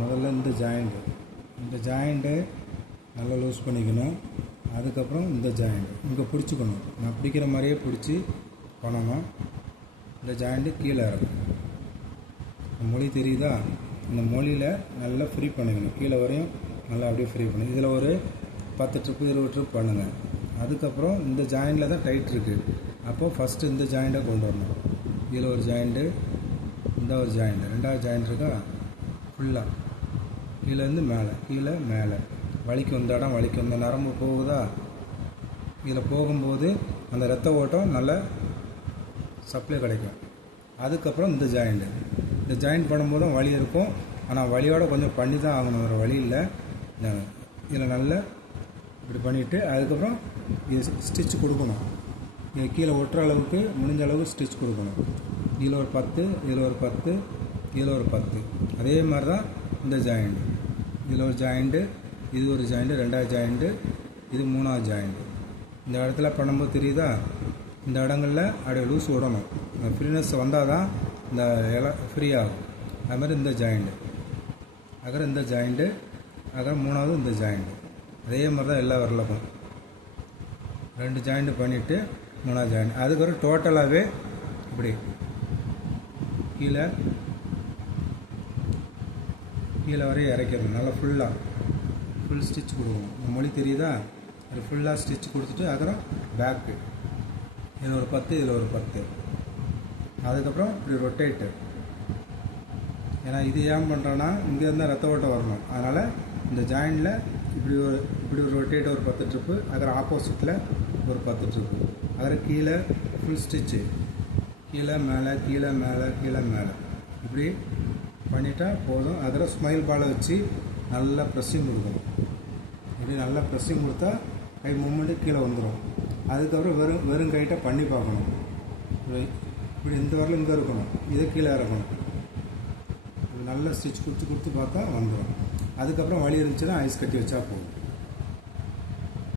முதல்ல இந்த ஜாயிண்ட்டு நல்லா லூஸ் பண்ணிக்கணும். அதுக்கப்புறம் இந்த ஜாயிண்ட் இங்கே பிடிச்சிக்கணும். நான் பிடிக்கிற மாதிரியே பிடிச்சி பண்ணணும். இந்த ஜாயிண்ட்டு கீழே இறக்கணும். மொழி தெரியுதா? இந்த மொழியில் நல்லா ஃப்ரீ பண்ணிக்கணும். கீழே வரையும் நல்லா அப்படியே ஃப்ரீ பண்ணி இதில் ஒரு 10 ட்ரிப்பு 20 ட்ரிப் பண்ணுங்கள். அதுக்கப்புறம் இந்த ஜாயிண்டில் தான் டைட் இருக்குது. அப்போது ஃபஸ்ட்டு இந்த ஜாயிண்ட்டை கொண்டு வரணும். இதில் ஒரு ஜாயிண்ட்டு, இந்த ஒரு ஜாயிண்ட்டு, ரெண்டாவது ஜாயிண்ட் இருக்கா ஃபுல்லாக கீழேருந்து மேலே, கீழே மேலே வலிக்கும். இந்த இடம் வலிக்கும். இந்த நரம்பு போகுதா? இதில் போகும்போது அந்த ரத்த ஓட்டம் நல்லா சப்ளை கிடைக்கும். அதுக்கப்புறம் இந்த ஜாயிண்ட் பண்ணும்போதும் வலி இருக்கும். ஆனால் வலியோடு கொஞ்சம் பண்ணி தான் ஆகணும். வேறு வழி இல்லை. இதில் நல்லா இப்படி பண்ணிவிட்டு அதுக்கப்புறம் இது ஸ்டிச் கொடுக்கணும். இது கீழே ஒட்டுற அளவுக்கு முடிஞ்ச அளவுக்கு ஸ்டிச் கொடுக்கணும். இதில் ஒரு 10, இதில் ஒரு 10, இதில் ஒரு 10. அதே மாதிரி தான் இந்த ஜாயிண்ட். இதில் ஒரு ஜாயிண்ட்டு, இது ஒரு ஜாயிண்ட்டு, ரெண்டாவது ஜாயிண்ட்டு, இது மூணாவது ஜாயிண்ட்டு. இந்த இடத்துல பண்ணும்போது தெரியுதா? இந்த இடங்களில் அப்படியே லூஸ் விடணும். இந்த ஃப்ரீனஸ் வந்தால் தான் இந்த இடம் ஃப்ரீ ஆகும். அது மாதிரி இந்த ஜாயிண்ட்டு, அப்புறம் இந்த ஜாயிண்ட்டு, அப்புறம் மூணாவது இந்த ஜாயிண்ட்டு. அதே மாதிரி தான் எல்லா வரலுக்கும் 2 ஜாயிண்ட்டு பண்ணிவிட்டு மூணாவது ஜாயிண்ட். அதுக்கப்புறம் டோட்டலாகவே இப்படி கீழே வரையும் இறக்கிறது. நல்லா ஃபுல் ஸ்டிச் கொடுக்கணும். மொழி தெரியுதா? அது ஃபுல்லாக ஸ்டிச் கொடுத்துட்டு அப்புறம் பேக்கு இதில் ஒரு 10, இதில் ஒரு 10. அதுக்கப்புறம் இப்படி ரொட்டேட்டு. ஏன்னா இது ஏன் பண்ணுறோன்னா இங்கே இருந்தால் ரத்த ஓட்டம் வரணும். அதனால் இந்த ஜாயிண்டில் இப்படி ஒரு ரொட்டேட் ஒரு 10 ட்ரிப்பு, அதில் ஆப்போசிட்டில் ஒரு 10 ட்ரிப்பு. அதில் கீழே ஃபுல் ஸ்டிச்சு, கீழே மேலே, கீழே மேலே, கீழே மேலே இப்படி பண்ணிட்டா போதும். அதில் ஸ்மைல் பாலை வச்சு நல்லா ப்ரெஸ்ஸிங் கொடுக்கணும். இப்படி நல்லா ப்ரெஸ்ஸிங் கொடுத்தா கை மூமெண்ட்டு கீழே வந்துடும். அதுக்கப்புறம் வெறும் கைட்டை பண்ணி பார்க்கணும். இப்படி இந்த வரல இங்கே இருக்கணும், இதை கீழே இறக்கணும். நல்லா ஸ்டிச் கொடுத்து பார்த்தா வந்துடும். அதுக்கப்புறம் வலி இருந்துச்சுன்னா ஐஸ் கட்டி வச்சா போதும்.